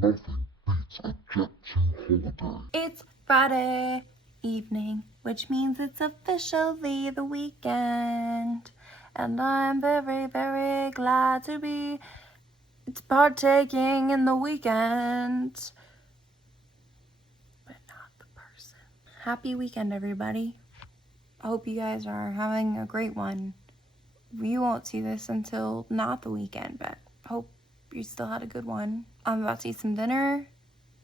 Nothing beats a jet to holiday. It's Friday evening, which means it's officially the weekend. And I'm very, very glad to be partaking in the weekend. But not the person. Happy weekend, everybody. I hope you guys are having a great one. You won't see this until not the weekend, but hope you still had a good one. I'm about to eat some dinner.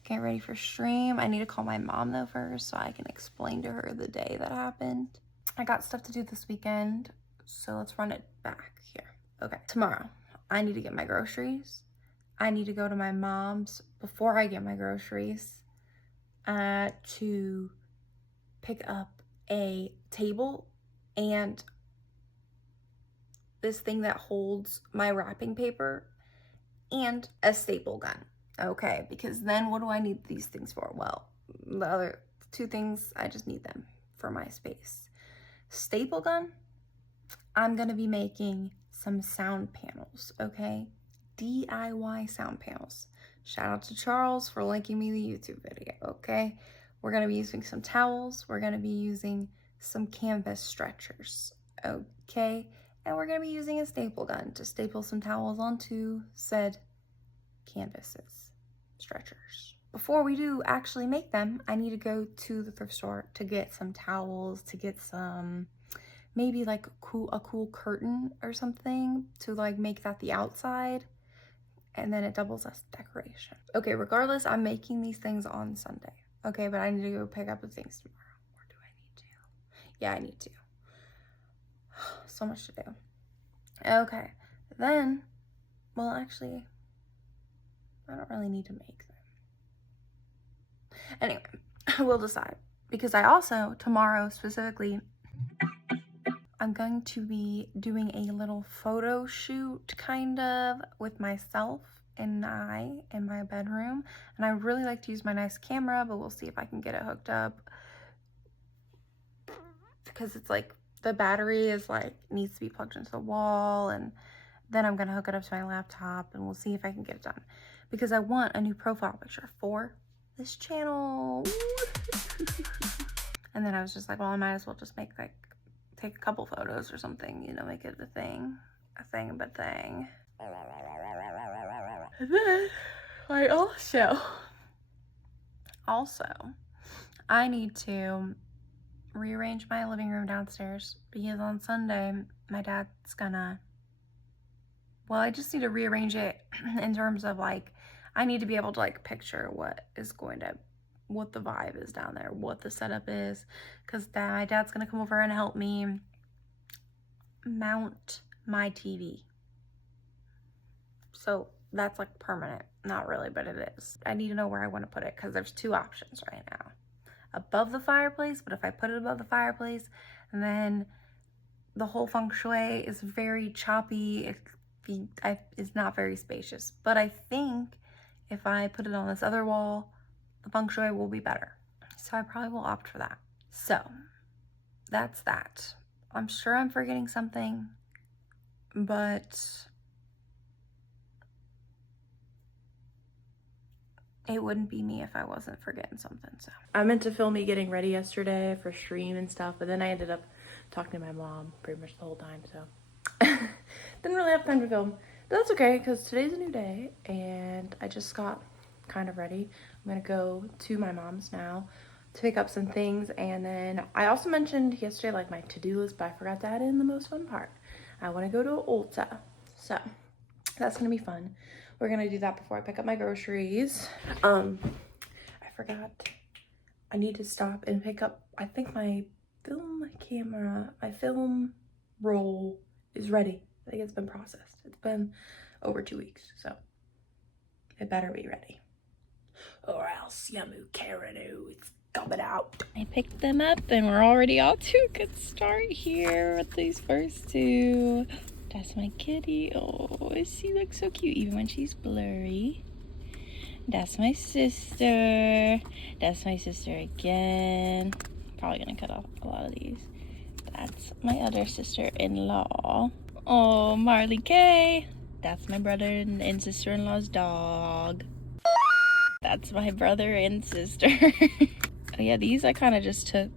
Get ready for stream. I need to call my mom though first so I can explain to her the day that happened. I got stuff to do this weekend, so let's run it back here. Okay, tomorrow I need to get my groceries. I need to go to my mom's before I get my groceries to pick up a table and this thing that holds my wrapping paper and a staple gun. Okay, because then what do I need these things for? Well, the other two things, I just need them for my space. Staple gun, I'm gonna be making some sound panels, okay? DIY sound panels. Shout out to Charles for linking me the YouTube video, okay? We're gonna be using some towels. We're gonna be using some canvas stretchers, okay? And we're gonna be using a staple gun to staple some towels onto said canvases, stretchers. Before we do actually make them, I need to go to the thrift store to get some towels, to get some, maybe like a cool curtain or something to like make that the outside, and then it doubles as decoration. Okay, regardless, I'm making these things on Sunday. Okay, but I need to go pick up the things tomorrow. Or do I need to? Yeah, I need to. So much to do. Okay, then, well, actually, I don't really need to make them. Anyway, we'll decide. Because I also, tomorrow specifically, I'm going to be doing a little photo shoot, kind of, with myself and I in my bedroom. And I really like to use my nice camera, but we'll see if I can get it hooked up. Because it's like, the battery is like, needs to be plugged into the wall, and then I'm gonna hook it up to my laptop, and we'll see if I can get it done. Because I want a new profile picture for this channel. And then I was just like, well, I might as well just make like, take a couple photos or something, you know, make it a thing, and then I also, I need to rearrange my living room downstairs because on Sunday, my dad's gonna, well, I just need to rearrange it in terms of like, I need to be able to like picture what the vibe is down there, what the setup is, because my dad's gonna come over and help me mount my TV. So that's like permanent, not really, but it is. I need to know where I want to put it because there's two options right now. Above the fireplace, but if I put it above the fireplace, and then the whole feng shui is very choppy, it's not very spacious. But I think if I put it on this other wall, the feng shui will be better. So I probably will opt for that. So that's that. I'm sure I'm forgetting something, but it wouldn't be me if I wasn't forgetting something. So I meant to film me getting ready yesterday for stream and stuff, but then I ended up talking to my mom pretty much the whole time, so didn't really have time to film. But that's okay, because today's a new day and I just got kind of ready. I'm gonna go to my mom's now to pick up some things, and then I also mentioned yesterday like my to-do list, but I forgot to add in the most fun part. I want to go to Ulta, so that's gonna be fun. We're gonna do that before I pick up my groceries. I forgot I need to stop and pick up, I think my film roll is ready. I think it's been processed. It's been over 2 weeks, so it better be ready. Or else Yamu Karanu, it's coming out. I picked them up and we're already off to a good start here with these first two. That's my kitty. Oh, she looks so cute even when she's blurry. That's my sister. That's my sister again. Probably gonna cut off a lot of these. That's my other sister-in-law. Oh, Marley Kay. That's my brother and sister-in-law's dog. That's my brother and sister. Oh yeah, these I kind of just took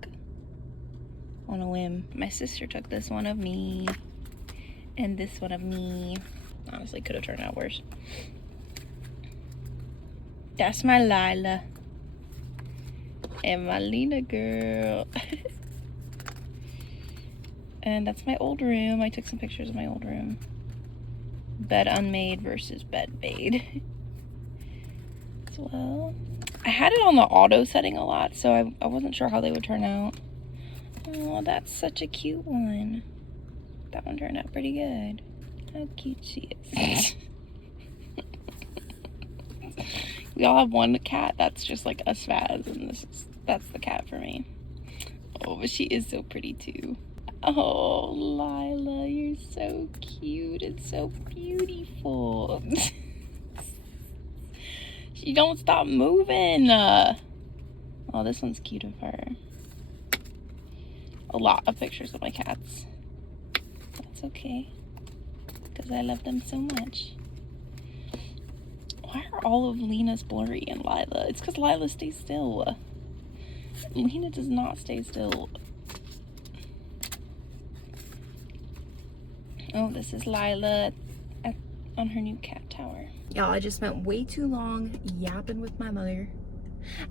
on a whim. My sister took this one of me and this one of me. Honestly, could have turned out worse. That's my Lila. And my Lena girl. And that's my old room. I took some pictures of my old room. Bed unmade versus bed made. As well. I had it on the auto setting a lot, so I wasn't sure how they would turn out. Oh, that's such a cute one. That one turned out pretty good. How cute she is. We all have one cat that's just like us Spaz, and that's the cat for me. Oh, but she is so pretty too. Oh, Lila, you're so cute and so beautiful. She don't stop moving. Oh, this one's cute of her. A lot of pictures of my cats. That's okay, because I love them so much. Why are all of Lena's blurry and Lila? It's because Lila stays still. Lena does not stay still. Oh, this is Lila on her new cat tower. Y'all, I just spent way too long yapping with my mother,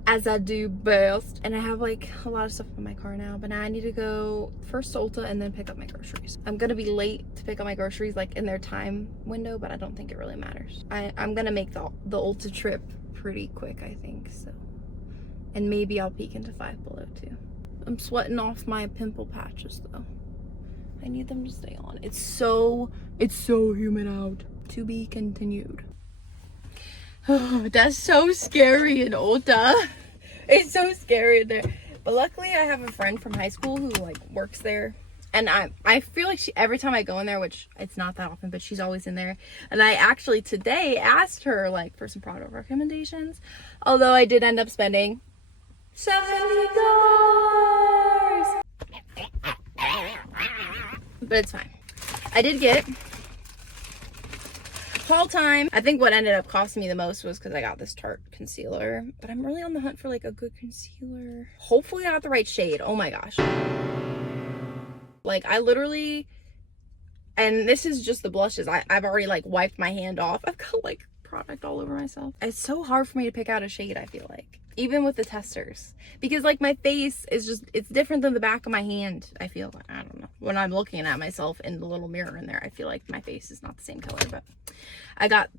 as I do best. And I have like a lot of stuff in my car now, but now I need to go first to Ulta and then pick up my groceries. I'm gonna be late to pick up my groceries like in their time window, but I don't think it really matters. I'm gonna make the Ulta trip pretty quick, I think, so. And maybe I'll peek into Five Below too. I'm sweating off my pimple patches though. I need them to stay on. It's so humid out. To be continued. Oh, that's so scary in Ulta. It's so scary in there. But luckily I have a friend from high school who like works there. And I feel like every time I go in there, which it's not that often, but she's always in there. And I actually today asked her like for some product recommendations. Although I did end up spending $70. But it's fine. I did get haul time. I think what ended up costing me the most was because I got this Tarte concealer. But I'm really on the hunt for like a good concealer. Hopefully I got the right shade. Oh my gosh. Like I literally, and this is just the blushes. I've already like wiped my hand off. I've got like product all over myself. It's so hard for me to pick out a shade, I feel like. Even with the testers. Because like my face is just, it's different than the back of my hand. I feel like, I don't know. When I'm looking at myself in the little mirror in there, I feel like my face is not the same color. But I got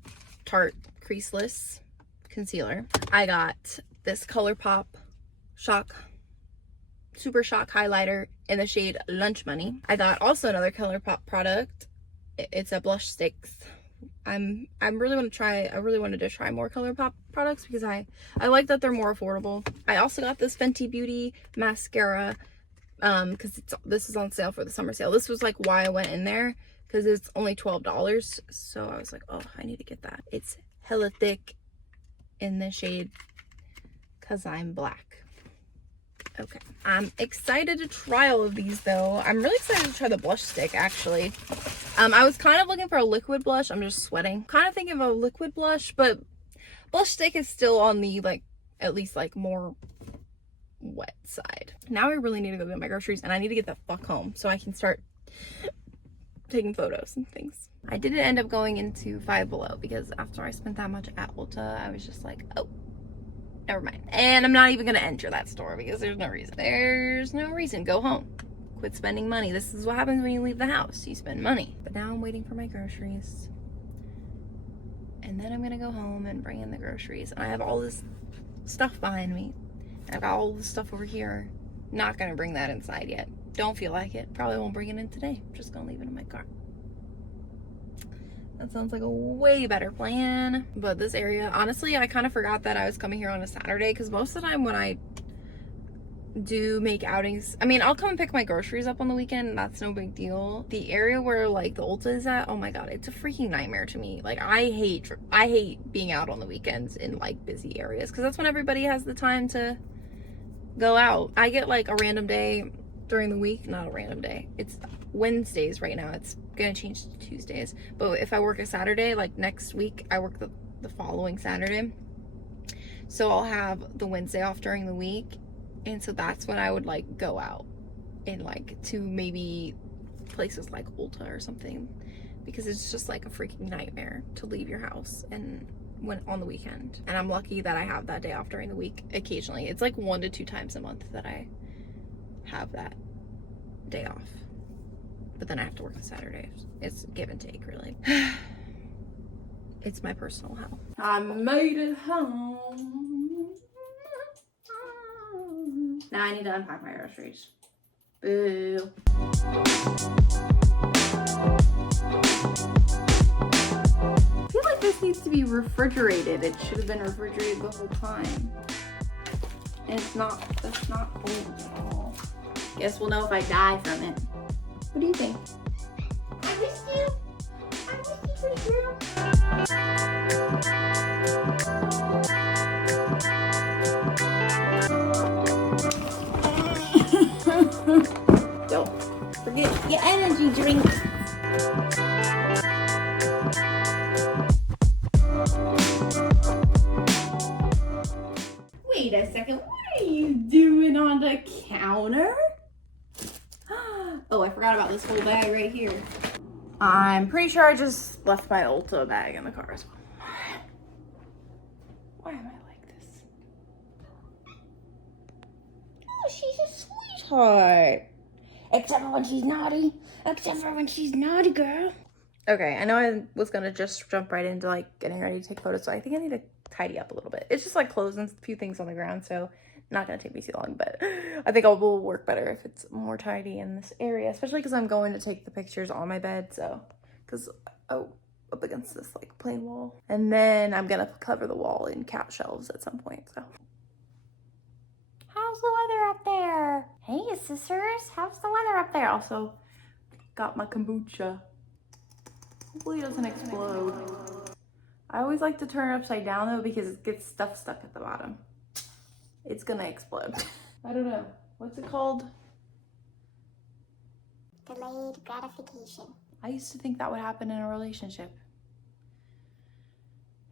Tarte Creaseless Concealer. I got this ColourPop Super Shock Highlighter in the shade Lunch Money. I got also another ColourPop product. It's a blush sticks. I really wanted to try more ColourPop products because I like that they're more affordable. I also got this Fenty Beauty mascara because this is on sale for the summer sale. This was like why I went in there, because it's only $12. So I was like, oh, I need to get that. It's hella thick in the shade Cause I'm Black. Okay, I'm excited to try all of these though. I'm really excited to try the blush stick actually. I was kind of looking for a liquid blush. I'm just sweating. Kind of thinking of a liquid blush, but blush stick is still on the like, at least like more wet side. Now I really need to go get my groceries and I need to get the fuck home so I can start taking photos and things. I didn't end up going into Five Below because after I spent that much at Ulta, I was just like, oh, never mind. And I'm not even gonna enter that store because there's no reason. There's no reason. Go home. Quit spending money. This is what happens when you leave the house. You spend money. But now I'm waiting for my groceries. And then I'm gonna go home and bring in the groceries. And I have all this stuff behind me. I've got all this stuff over here. Not gonna bring that inside yet. Don't feel like it. Probably won't bring it in today. I'm just gonna leave it in my car. That sounds like a way better plan. But this area, honestly, I kind of forgot that I was coming here on a Saturday because most of the time when I do make outings, I mean, I'll come and pick my groceries up on the weekend. That's no big deal. The area where like the Ulta is at, oh my god, it's a freaking nightmare to me. Like I hate being out on the weekends in like busy areas because that's when everybody has the time to go out. I get like a random day during the week, not a random day. It's Wednesdays right now. It's gonna change to Tuesdays. But if I work a Saturday, like next week, I work the following Saturday. So I'll have the Wednesday off during the week. And so that's when I would like go out and like to maybe places like Ulta or something, because it's just like a freaking nightmare to leave your house and when on the weekend. And I'm lucky that I have that day off during the week occasionally. It's like 1 to 2 times a month that I have that day off. But then I have to work the Saturdays. It's give and take, really. It's my personal hell. I made it home. Now I need to unpack my groceries. Boo. I feel like this needs to be refrigerated. It should have been refrigerated the whole time. And it's not, that's not old at all. Guess we'll know if I die from it. What do you think? I miss you. I miss you, pretty girl. Don't forget your energy drink. Wait a second, what are you doing on the counter? Oh, I forgot about this whole bag right here. I'm pretty sure I just left my Ulta bag in the car as well. Why am I like this? Oh, she's a sweetheart. Except for when she's naughty. Except for when she's naughty, girl. Okay, I know I was gonna just jump right into like getting ready to take photos, so I think I need to tidy up a little bit. It's just like clothes and a few things on the ground, so not gonna take me too long, but I think it will work better if it's more tidy in this area, especially because I'm going to take the pictures on my bed, so, because, oh, up against this like plain wall. And then I'm gonna cover the wall in cat shelves at some point, so. How's the weather up there? Hey, sisters, how's the weather up there? Also, got my kombucha. Hopefully it doesn't explode. I always like to turn it upside down though because it gets stuff stuck at the bottom. It's gonna explode. I don't know. What's it called? Delayed gratification. I used to think that would happen in a relationship.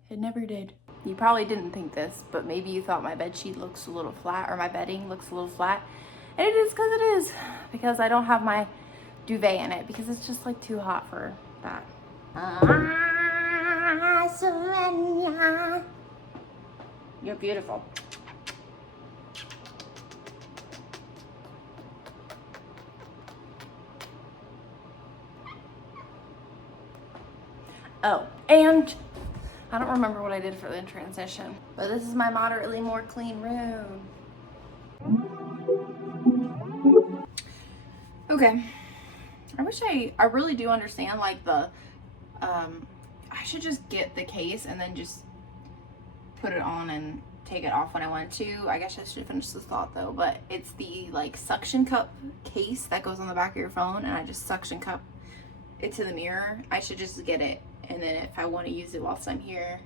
It never did. You probably didn't think this, but maybe you thought my bedsheet looks a little flat or my bedding looks a little flat. And it is because it is. Because I don't have my duvet in it because it's just like too hot for that. You're beautiful. Oh, and I don't remember what I did for the transition, but this is my moderately more clean room. Okay. I really do understand like the, I should just get the case and then just put it on and take it off when I want to. I guess I should finish this thought though, but it's the like suction cup case that goes on the back of your phone and I just suction cup it to the mirror. I should just get it, and then if I want to use it whilst I'm here,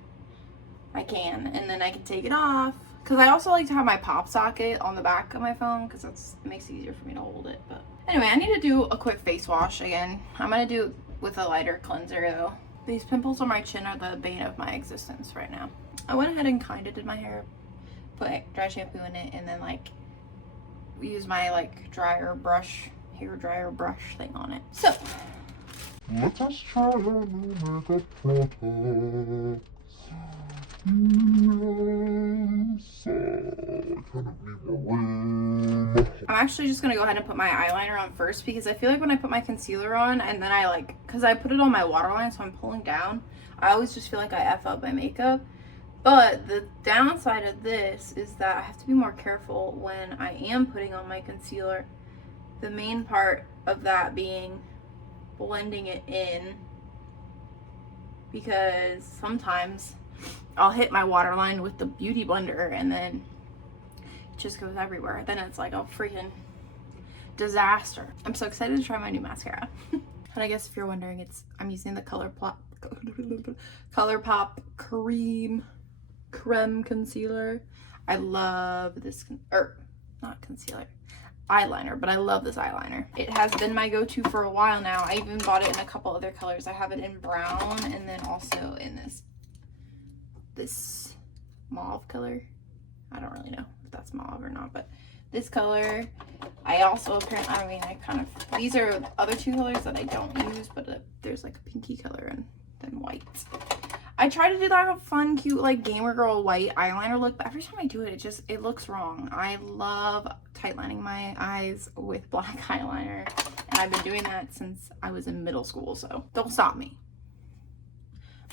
I can, and then I can take it off. Because I also like to have my pop socket on the back of my phone because it makes it easier for me to hold it. But anyway, I need to do a quick face wash again. I'm going to do it with a lighter cleanser though. These pimples on my chin are the bane of my existence right now. I went ahead and kind of did my hair, put dry shampoo in it, and then like use my like hair dryer brush thing on it. So let us try our new makeup products. Yes, I kind of need more room. I'm actually just gonna go ahead and put my eyeliner on first because I feel like when I put my concealer on and then I because I put it on my waterline, so I'm pulling down, I always just feel like I F up my makeup. But the downside of this is that I have to be more careful when I am putting on my concealer. The main part of that being blending it in, because sometimes I'll hit my waterline with the beauty blender and then it just goes everywhere. Then it's like a freaking disaster. I'm so excited to try my new mascara. And I guess if you're wondering, I'm using the ColourPop creme concealer. I love this, not concealer, eyeliner, but I love this eyeliner. It has been my go-to for a while now. I even bought it in a couple other colors. I have it in brown and then also in this mauve color. I don't really know if that's mauve or not, but this color, I also apparently, I mean, I kind of, these are other two colors that I don't use, but there's like a pinky color and then white. I try to do that fun, cute, like gamer girl white eyeliner look, but every time I do it, it looks wrong. I love tightlining my eyes with black eyeliner, and I've been doing that since I was in middle school, so don't stop me.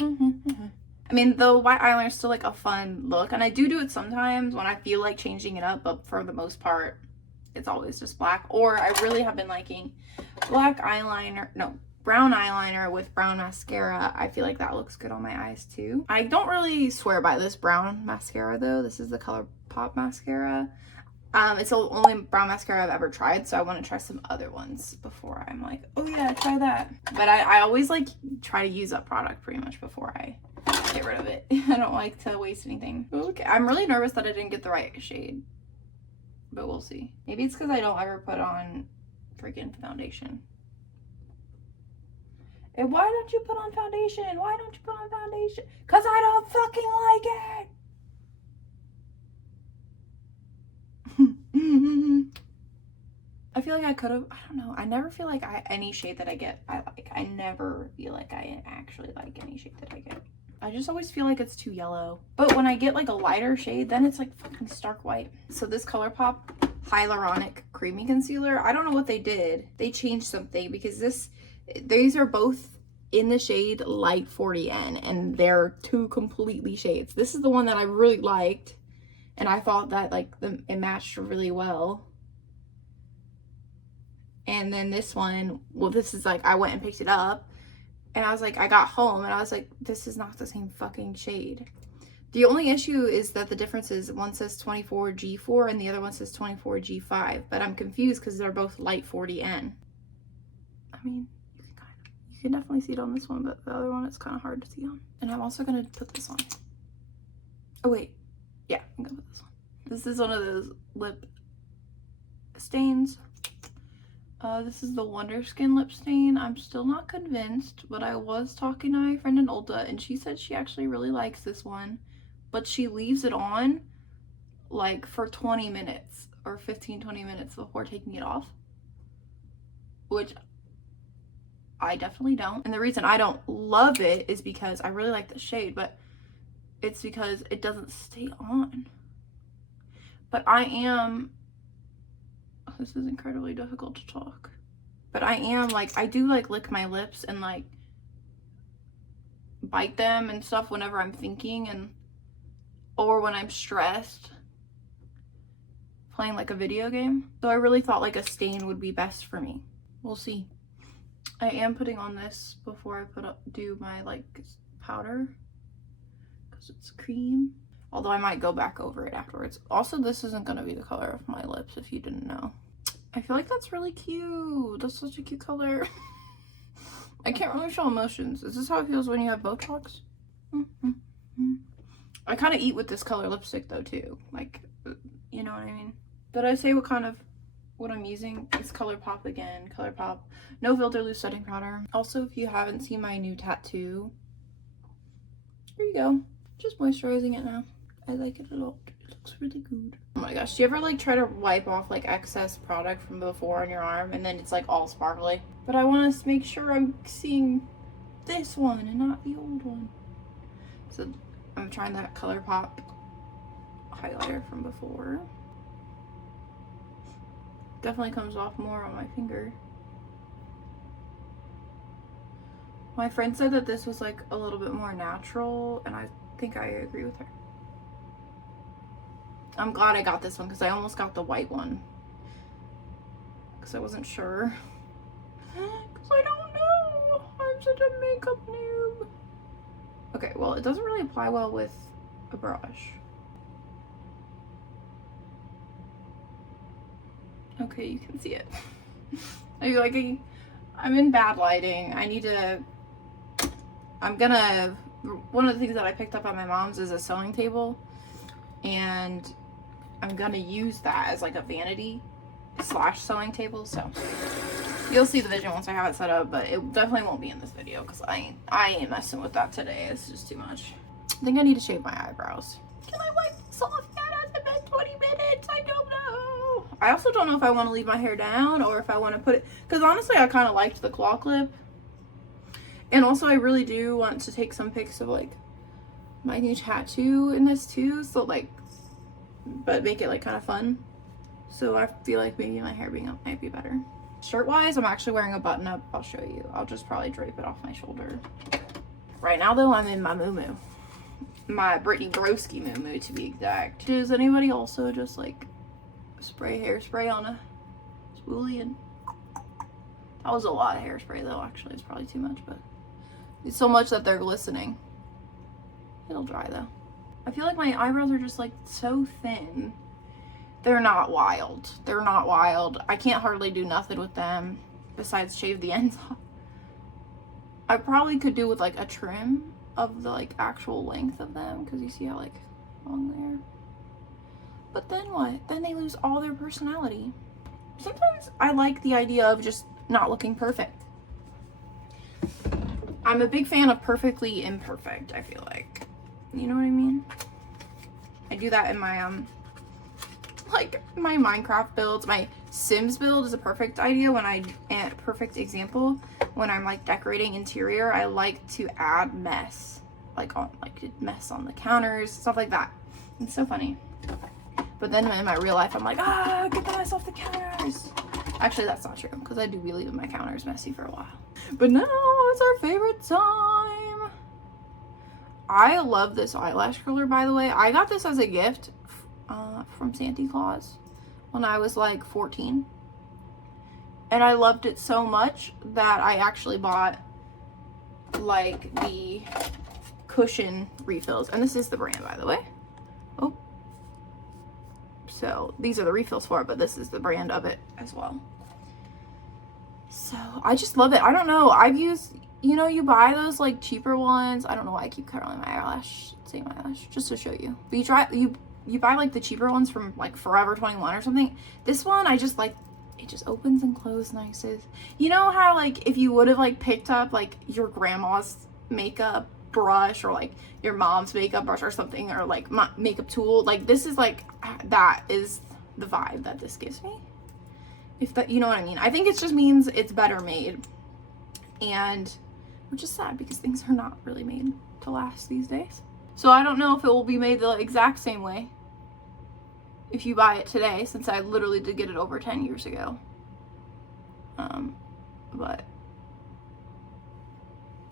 I mean, the white eyeliner is still like a fun look, and I do it sometimes when I feel like changing it up, but for the most part, it's always just black. Or I really have been liking black eyeliner, no, brown eyeliner with brown mascara. I feel like that looks good on my eyes too. I don't really swear by this brown mascara though. This is the ColourPop mascara. It's the only brown mascara I've ever tried, so I want to try some other ones before I'm like, oh yeah, try that. But I always like try to use up product pretty much before I get rid of it. I don't like to waste anything. Okay, I'm really nervous that I didn't get the right shade, but we'll see. Maybe it's because I don't ever put on freaking foundation. And why don't you put on foundation? Why don't you put on foundation? Because I don't fucking like it. I feel like I could have, I don't know. I never feel like any shade that I get, I like. I never feel like I actually like any shade that I get. I just always feel like it's too yellow. But when I get like a lighter shade, then it's like fucking stark white. So this ColourPop Hyaluronic Creamy Concealer, I don't know what they did. They changed something because these are both in the shade Light 40N, and they're two completely shades. This is the one that I really liked, and I thought that like it matched really well. And then this one, well, this is like, I went and picked it up, and I was like, I got home and I was like, this is not the same fucking shade. The only issue is that the difference is one says 24G4 and the other one says 24G5, but I'm confused because they're both Light 40N. I mean, you can definitely see it on this one, but the other one it's kind of hard to see on. And I'm also gonna put this on. Oh wait, yeah, I'm gonna put this on. This is one of those lip stains. This is the Wonder Skin lip stain. I'm still not convinced, but I was talking to my friend in Ulta, and she said she actually really likes this one, but she leaves it on like for 20 minutes or 15-20 minutes before taking it off, which I definitely don't. And the reason I don't love it is because I really like the shade, but it's because it doesn't stay on. But I am, this is incredibly difficult to talk, but I am like, I do like lick my lips and like bite them and stuff whenever I'm thinking, and or when I'm stressed playing like a video game. So I really thought like a stain would be best for me. We'll see. I am putting on this before I do my like powder because it's cream, although I might go back over it afterwards. Also, this isn't going to be the color of my lips if you didn't know. I feel like that's really cute. That's such a cute color. I can't really show emotions. Is this how it feels when you have Botox? I kind of eat with this color lipstick though too, like, you know what I mean? Did I say what I'm using? It's ColourPop again. ColourPop No Filter Loose Setting Powder. Also, if you haven't seen my new tattoo, here you go. Just moisturizing it now. I like it a lot. It looks really good. Oh my gosh, do you ever like try to wipe off like excess product from before on your arm and then it's like all sparkly? But I want to make sure I'm seeing this one and not the old one. So I'm trying that ColourPop highlighter from before. Definitely comes off more on my finger. My friend said that this was like a little bit more natural, and I think I agree with her. I'm glad I got this one because I almost got the white one because I wasn't sure. Because I don't know. I'm such a makeup noob. Okay, well, it doesn't really apply well with a brush. Okay, you can see it. I feel like I'm in bad lighting. One of the things that I picked up at my mom's is a sewing table, and I'm gonna use that as like a vanity / sewing table. So you'll see the vision once I have it set up, but it definitely won't be in this video because I ain't messing with that today. It's just too much. I think I need to shave my eyebrows. Can I wipe this off yet? I also don't know if I want to leave my hair down or if I want to put it, because honestly I kind of liked the claw clip. And also I really do want to take some pics of like my new tattoo in this too, so like, but make it like kind of fun. So I feel like maybe my hair being up might be better. Shirt wise, I'm actually wearing a button up. I'll show you. I'll just probably drape it off my shoulder. Right now though, I'm in my muumuu. My Brittany Broski muumuu to be exact. Does anybody also just like spray hairspray on a spoolie? And that was a lot of hairspray though, actually. It's probably too much, but it's so much that they're glistening. It'll dry though. I feel like my eyebrows are just like so thin. They're not wild. They're not wild. I can't hardly do nothing with them besides shave the ends off. I probably could do with like a trim of the like actual length of them, because you see how like long they are. But then what? Then they lose all their personality. Sometimes I like the idea of just not looking perfect. I'm a big fan of perfectly imperfect, I feel like. You know what I mean? I do that in my like my Minecraft builds. My Sims build is a perfect idea perfect example. When I'm like decorating interior, I like to add mess. Like mess on the counters, stuff like that. It's so funny. But then in my real life, I'm like, get the mess off the counters. Actually, that's not true, because I do be leaving my counters messy for a while. But now it's our favorite time. I love this eyelash curler, by the way. I got this as a gift from Santa Claus when I was like 14. And I loved it so much that I actually bought like the cushion refills. And this is the brand, by the way. Oh. So these are the refills for it, but this is the brand of it as well. So I just love it. I don't know. I've used, you know, you buy those like cheaper ones. I don't know why I keep curling my eyelash, same eyelash, just to show you. But you buy like the cheaper ones from like Forever 21 or something. This one, I just like, it just opens and closes nice. You know how like if you would have like picked up like your grandma's makeup brush or like your mom's makeup brush or something, or like my makeup tool, like this is like, that is the vibe that this gives me. If that, you know what I mean? I think it just means it's better made, and which is sad because things are not really made to last these days. So I don't know if it will be made the exact same way if you buy it today, since I literally did get it over 10 years ago. But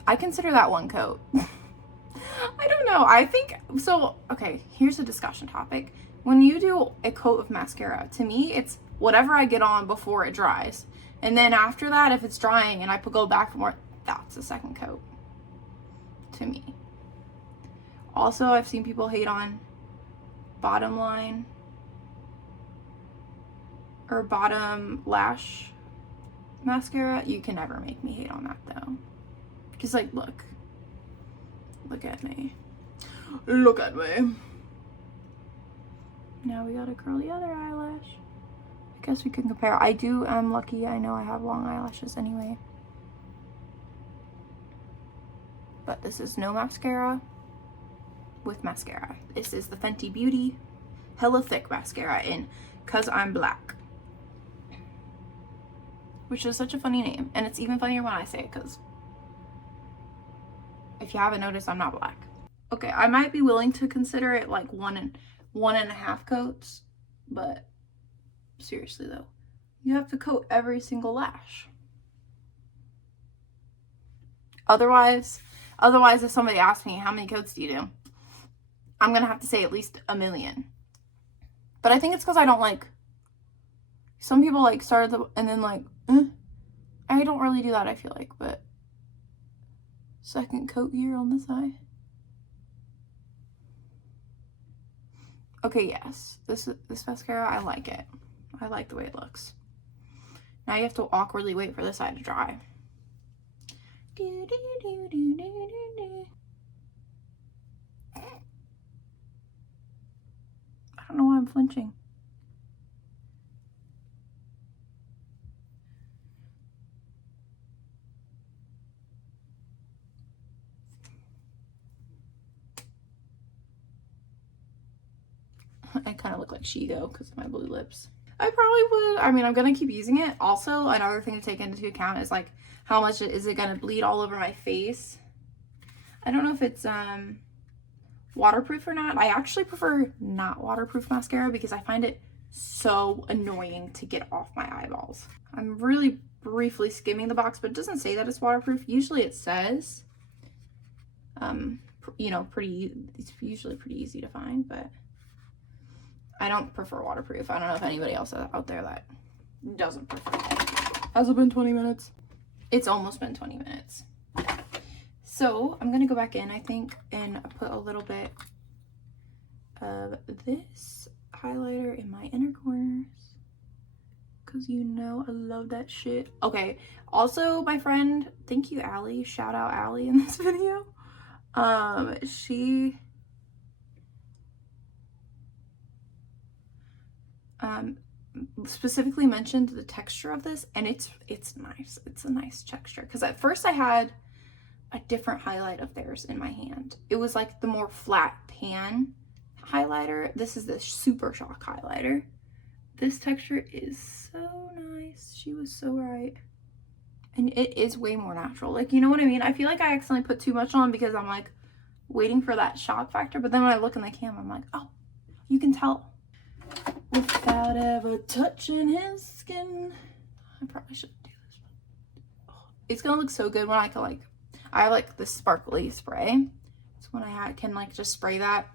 I consider that one coat. I don't know. I think so. Okay, here's a discussion topic. When you do a coat of mascara, to me, it's whatever I get on before it dries. And then after that, if it's drying and I go back for more, that's a second coat to me. Also, I've seen people hate on bottom line or bottom lash mascara. You can never make me hate on that though. Because like, look at me. Look at me. Now we gotta curl the other eyelash. I guess we can compare. I'm lucky. I know I have long eyelashes anyway. But this is no mascara with mascara. This is the Fenty Beauty Hella Thick Mascara in Cause I'm Black. Which is such a funny name. And it's even funnier when I say it, because if you haven't noticed, I'm not black. Okay, I might be willing to consider it like 1.5 coats, but seriously though, you have to coat every single lash. Otherwise, if somebody asks me how many coats do you do, I'm gonna have to say at least 1 million. But I think it's because I don't like, some people like start and then like, I don't really do that, I feel like, but second coat here on this eye. Okay, yes, this mascara, I like it. I like the way it looks. Now you have to awkwardly wait for this side to dry. I don't know why I'm flinching. I kind of look like Shigo because of my blue lips. I probably would. I mean, I'm gonna keep using it. Also, another thing to take into account is like how much is it gonna bleed all over my face. I don't know if it's waterproof or not. I actually prefer not waterproof mascara because I find it so annoying to get off my eyeballs. I'm really briefly skimming the box, but it doesn't say that it's waterproof. Usually it says, you know, it's usually pretty easy to find, but I don't prefer waterproof. I don't know if anybody else out there that doesn't prefer it. Has it been 20 minutes? It's almost been 20 minutes. So I'm gonna go back in, I think, and put a little bit of this highlighter in my inner corners, because you know I love that shit. Okay, also my friend, thank you Allie, shout out Allie in this video. She specifically mentioned the texture of this, and it's nice. It's a nice texture, because at first I had a different highlight of theirs in my hand. It was like the more flat pan highlighter. This is the Super Shock highlighter. This texture is so nice. She was so right. And it is way more natural. Like, you know what I mean? I feel like I accidentally put too much on because I'm like waiting for that shock factor. But then when I look in the camera, I'm like, oh, you can tell. Without ever touching his skin. I probably shouldn't do this. Oh, it's gonna look so good when I can like, I have like this sparkly spray. So when I can like just spray that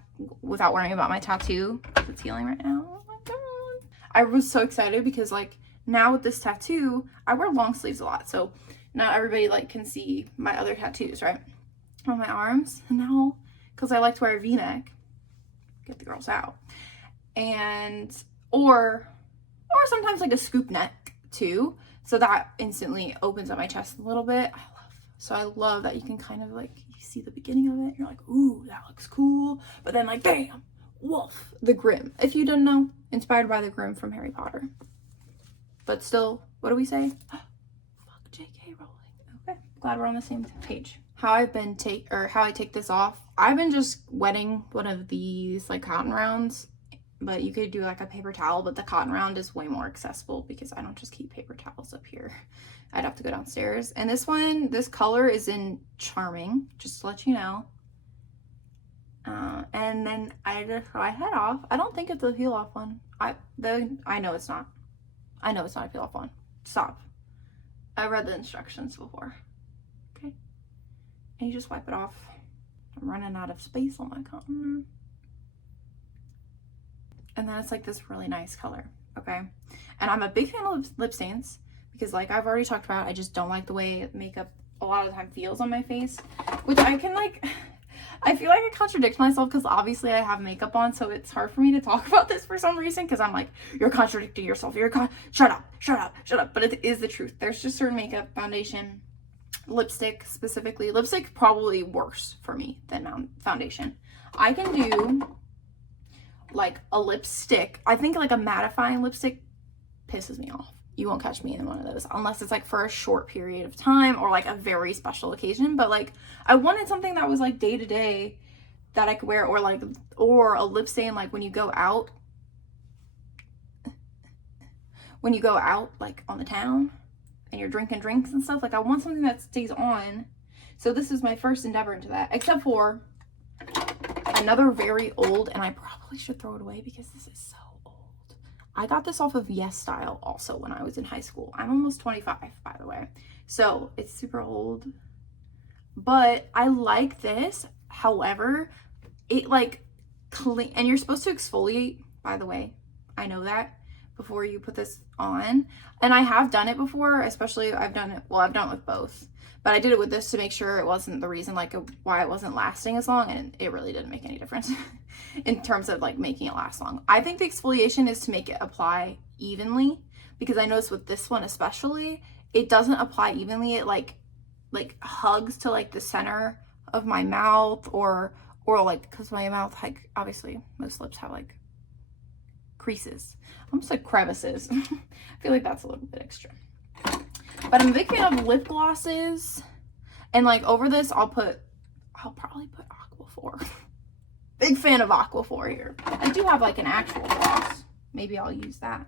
without worrying about my tattoo. It's healing right now. Oh my god. I was so excited because like now with this tattoo, I wear long sleeves a lot. So not everybody like can see my other tattoos, right? On my arms. And now, because I like to wear a V-neck, get the girls out. And, or sometimes like a scoop neck too. So that instantly opens up my chest a little bit. So I love that you can kind of like, you see the beginning of it, you're like, ooh, that looks cool. But then like, bam, wolf, the Grim. If you didn't know, inspired by the Grim from Harry Potter. But still, what do we say? Fuck JK Rowling. Okay, glad we're on the same page. How I take this off, I've been just wetting one of these like cotton rounds. But you could do like a paper towel, but the cotton round is way more accessible because I don't just keep paper towels up here. I'd have to go downstairs. And this one, this color is in Charming, just to let you know. And then I just dry head off. I don't think it's a peel off one. I know it's not. I know it's not a peel off one. Stop. I read the instructions before. Okay. And you just wipe it off. I'm running out of space on my cotton. And then it's like this really nice color, okay? And I'm a big fan of lip stains because like I've already talked about, I just don't like the way makeup a lot of the time feels on my face, which I can like, I feel like I contradict myself because obviously I have makeup on, so it's hard for me to talk about this for some reason because I'm like, you're contradicting yourself, shut up, but it is the truth. There's just certain makeup, foundation, lipstick specifically, lipstick probably worse for me than foundation. I can do like a lipstick. I think like a mattifying lipstick pisses me off. You won't catch me in one of those unless it's like for a short period of time or like a very special occasion. But like I wanted something that was like day to day that I could wear, or a lip stain like when you go out like on the town and you're drinking drinks and stuff. Like I want something that stays on. So this is my first endeavor into that, except for another very old, and I probably should throw it away because this is so old. I got this off of Yes Style also when I was in high school. I'm almost 25, by the way. So it's super old, but I like this. However, it like clean, and you're supposed to exfoliate, by the way. I know that before you put this on, and I have done it before, especially I've done it with both. But I did it with this to make sure it wasn't the reason like why it wasn't lasting as long, and it really didn't make any difference in terms of like making it last long. I think the exfoliation is to make it apply evenly, because I noticed with this one especially, it doesn't apply evenly. It like hugs to like the center of my mouth, or like, because my mouth, like obviously most lips have like creases, almost like crevices. I feel like that's a little bit extra. But I'm a big fan of lip glosses, and like over this I'll probably put Aquaphor. Big fan of Aquaphor here. I do have like an actual gloss. Maybe I'll use that.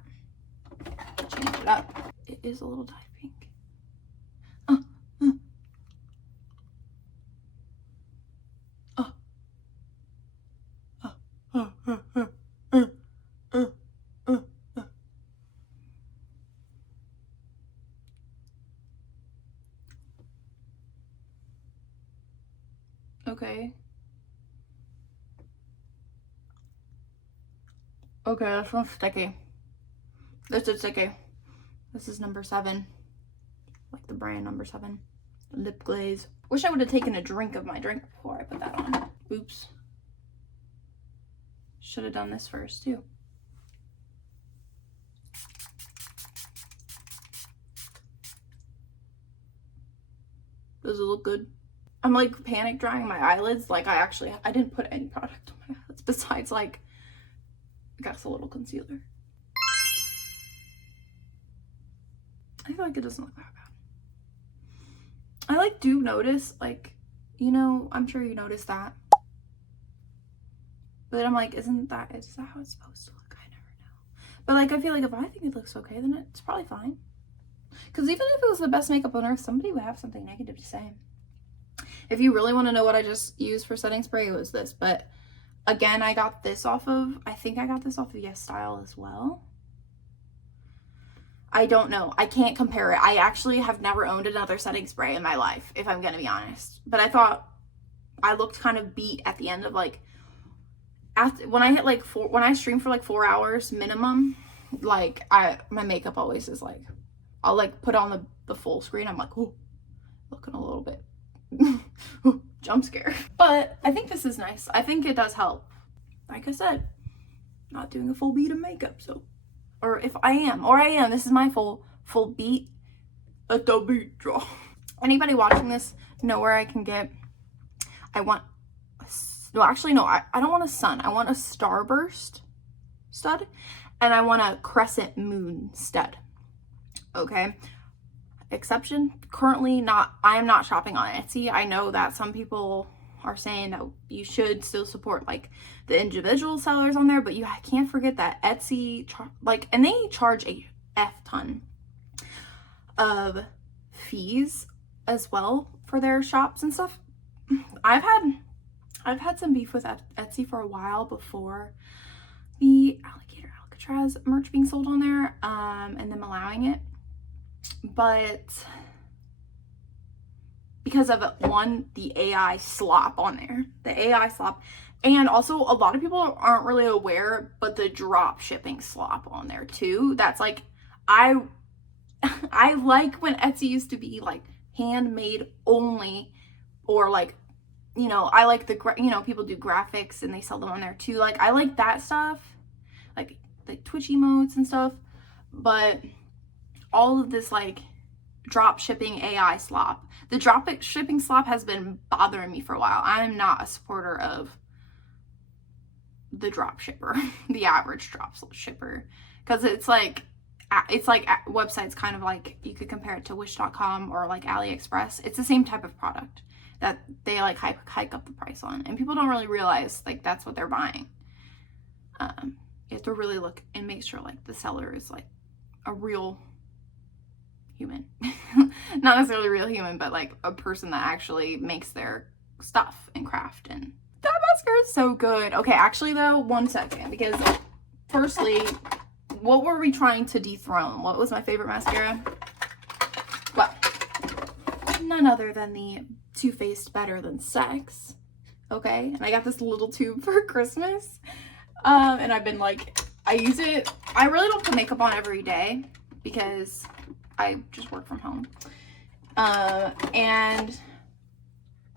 it up. It is a little dye pink. Okay. Okay, this one's sticky. This is sticky. This is number 7. Like the brand number 7. Lip glaze. Wish I would have taken a drink of my drink before I put that on. Oops. Should have done this first too. Does it look good? I'm like panic drying my eyelids. Like I didn't put any product on my eyelids besides like, I guess a little concealer. I feel like it doesn't look that bad. I like do notice, like, you know, I'm sure you noticed that. But I'm like, is that how it's supposed to look? I never know. But like, I feel like if I think it looks okay, then it's probably fine. Because even if it was the best makeup on earth, somebody would have something negative to say. If you really want to know what I just used for setting spray, it was this. But again, I got this off of, I think I got this off of Yes Style as well. I don't know. I can't compare it. I actually have never owned another setting spray in my life, if I'm going to be honest. But I thought I looked kind of beat at the end of like, when I hit like when I stream for like 4 hours minimum, like my makeup always is like, I'll like put on the full screen. I'm like, ooh, looking a little bit jump scare. But I think this is nice. I think it does help. Like I said, not doing a full beat of makeup, so. Or if I am, this is my full beat, a beat draw. Anybody watching this know where I can get, I don't want a sun. I want a starburst stud, and I want a crescent moon stud. Okay. Exception, currently I am not shopping on Etsy. I know that some people are saying that you should still support like the individual sellers on there, but you can't forget that Etsy and they charge a F-ton of fees as well for their shops and stuff. I've had some beef with Etsy for a while before the Alcatraz merch being sold on there, and them allowing it. But because of the AI slop on there, and also a lot of people aren't really aware, but the drop shipping slop on there too. That's like, I like when Etsy used to be like handmade only, or like, you know, I like people do graphics and they sell them on there too. Like I like that stuff, like Twitch emotes and stuff, but all of this like drop shipping AI slop. The drop shipping slop has been bothering me for a while. I'm not a supporter of the drop shipper, the average drop shipper, because it's like websites kind of like, you could compare it to Wish.com or like AliExpress. It's the same type of product that they like hike up the price on, and people don't really realize like that's what they're buying. You have to really look and make sure like the seller is like a real human. Not necessarily a real human, but like a person that actually makes their stuff and craft. And that mascara is so good. Okay, actually though, 1 second, because firstly, what were we trying to dethrone? What was my favorite mascara? Well, none other than the Too Faced Better Than Sex. Okay, and I got this little tube for Christmas, and I've been like, I use it. I really don't put makeup on every day because I just work from home. And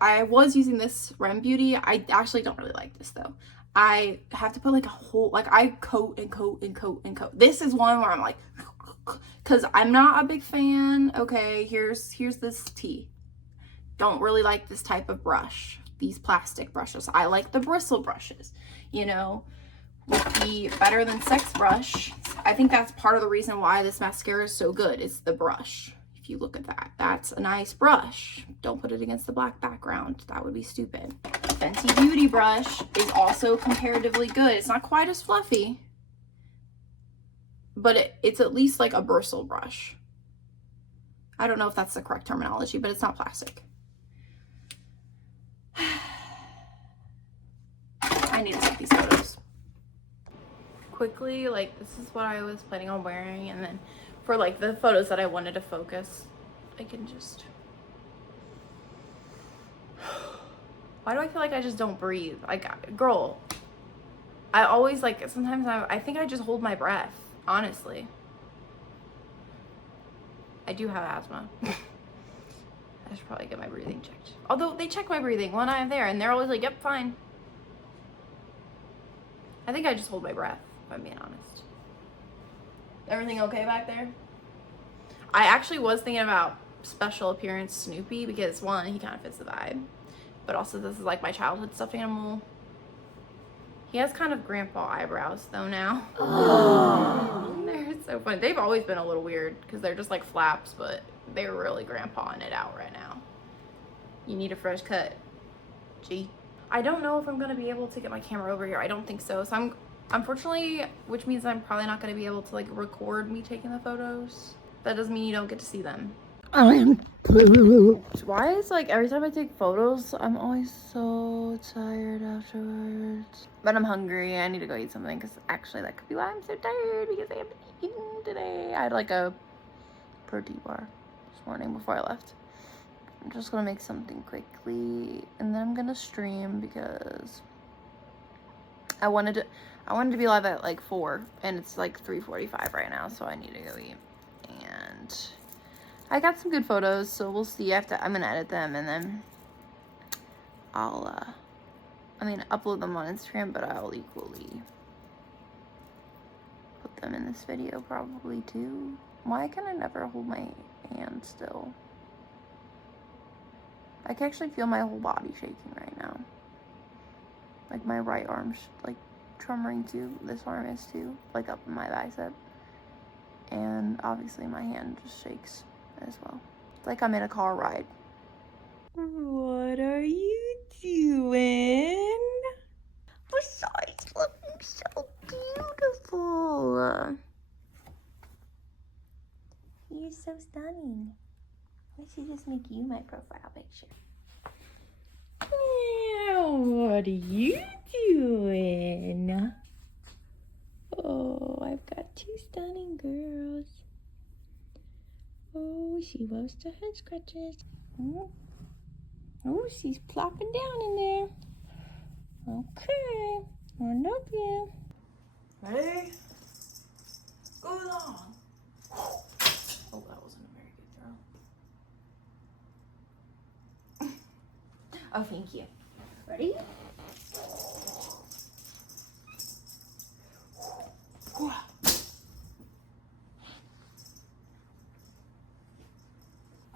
I was using this Rem Beauty. I actually don't really like this though. I have to put like a whole, like I coat and coat and coat and coat. This is one where I'm like, because I'm not a big fan. Okay, here's this tea. Don't really like this type of brush, these plastic brushes. I like the bristle brushes, you know, with the Better Than Sex brush. I think that's part of the reason why this mascara is so good. It's the brush. If you look at that, that's a nice brush. Don't put it against the black background. That would be stupid. Fenty Beauty brush is also comparatively good. It's not quite as fluffy, but it's at least like a bristle brush. I don't know if that's the correct terminology, but it's not plastic. I need to take these photos. Quickly, like, this is what I was planning on wearing, and then for like the photos that I wanted to focus, I can just... Why do I feel like I just don't breathe? Like, girl, I always, like, sometimes I think I just hold my breath, honestly. I do have asthma. I should probably get my breathing checked. Although they check my breathing when I'm there, and they're always like, yep, fine. I think I just hold my breath, if I'm being honest. Everything okay back there? I actually was thinking about special appearance Snoopy because, one, he kind of fits the vibe. But also, this is like my childhood stuffed animal. He has kind of grandpa eyebrows, though, now. Oh. They're so funny. They've always been a little weird because they're just like flaps, but they're really grandpa-ing it out right now. You need a fresh cut. Gee. I don't know if I'm going to be able to get my camera over here. I don't think so. So I'm, unfortunately, which means I'm probably not going to be able to like record me taking the photos. That doesn't mean you don't get to see them. Why is like every time I take photos, I'm always so tired afterwards. But I'm hungry. I need to go eat something because actually that could be why I'm so tired, because I haven't eaten today. I had like a protein bar this morning before I left. I'm just gonna make something quickly and then I'm gonna stream because I wanted to be live at like 4 and it's like 3:45 right now, so I need to go eat. And I got some good photos, so we'll see. I'm gonna edit them and then I'll upload them on Instagram, but I'll equally put them in this video probably too. Why can I never hold my hand still? I can actually feel my whole body shaking right now. Like my right arm's like tremoring too. This arm is too, like up in my bicep. And obviously my hand just shakes as well. It's like I'm in a car ride. What are you doing? Besides looking so beautiful. You're so stunning. I should just make you my profile picture. What are you doing? Oh, I've got 2 stunning girls. Oh, she loves the head scratches. Oh, she's plopping down in there. Okay, I love you. Ready? Go along. Oh, that wasn't a very good throw. Oh, thank you. Ready?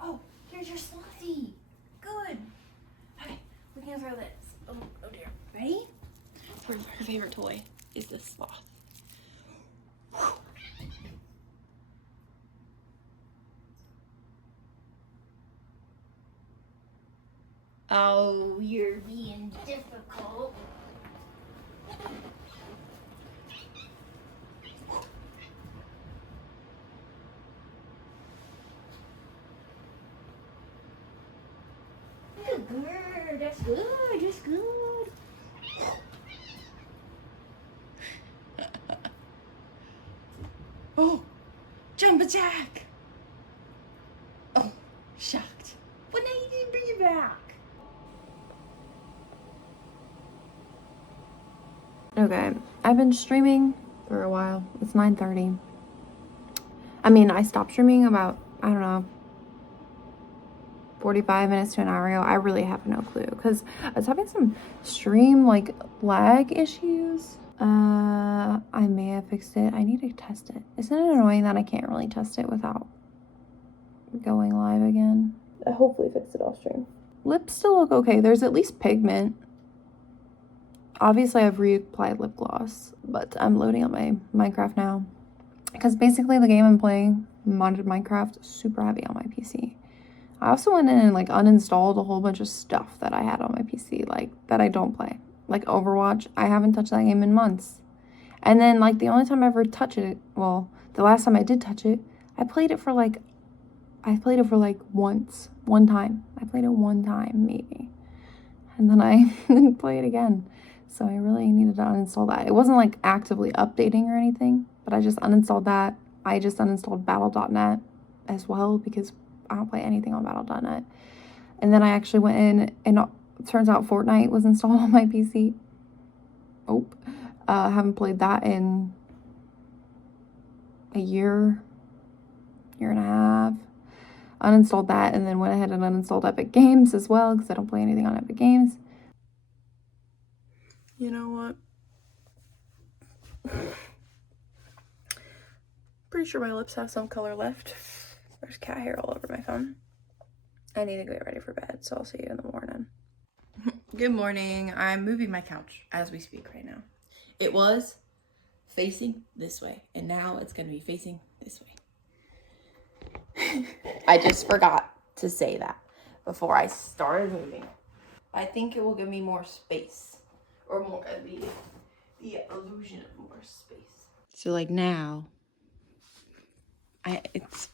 Oh, here's your slothie. Good. Okay, we can throw this. Oh dear. Ready? Her favorite toy is this sloth. Oh, you're being difficult. Good girl. That's good. That's good. Oh, jump attack. Oh, shocked. But now you didn't bring it back. Okay, I've been streaming for a while. It's 9:30. I mean, I stopped streaming about, I don't know, 45 minutes to an hour ago. I really have no clue because I was having some stream like lag issues. I may have fixed it. I need to test it. Isn't it annoying that I can't really test it without going live again? I hopefully fixed it off stream. Lips still look okay. There's at least pigment. Obviously, I've reapplied lip gloss, but I'm loading up my Minecraft now because basically the game I'm playing, modded Minecraft, super heavy on my PC. I also went in and like uninstalled a whole bunch of stuff that I had on my PC, like that I don't play. Like Overwatch, I haven't touched that game in months. And then like the only time I ever touch it, well, the last time I did touch it, I played it for like one time. I played it one time maybe. And then I didn't play it again. So I really needed to uninstall that. It wasn't like actively updating or anything, but I just uninstalled that. I just uninstalled battle.net as well because I don't play anything on battle.net. And then I actually went in and it turns out Fortnite was installed on my PC. Oh, haven't played that in a year and a half. Uninstalled that and then went ahead and uninstalled Epic Games as well because I don't play anything on Epic Games. You know what? Pretty sure my lips have some color left. There's cat hair all over my phone. I need to get ready for bed, so I'll see you in the morning. Good morning. I'm moving my couch as we speak right now. It was facing this way, and now it's going to be facing this way. I just forgot to say that before I started moving. I think it will give me more space, or more the illusion of more space. So like now, it's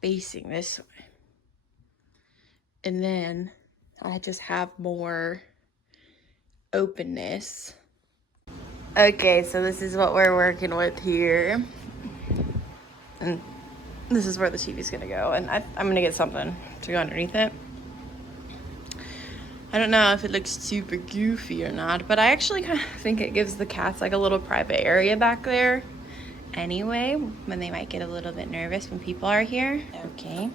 facing this way. And then I just have more openness. Okay, so this is what we're working with here. And this is where the TV's gonna go. And I'm gonna get something to go underneath it. I don't know if it looks super goofy or not, but I actually kind of think it gives the cats like a little private area back there. Anyway, when they might get a little bit nervous when people are here. Okay.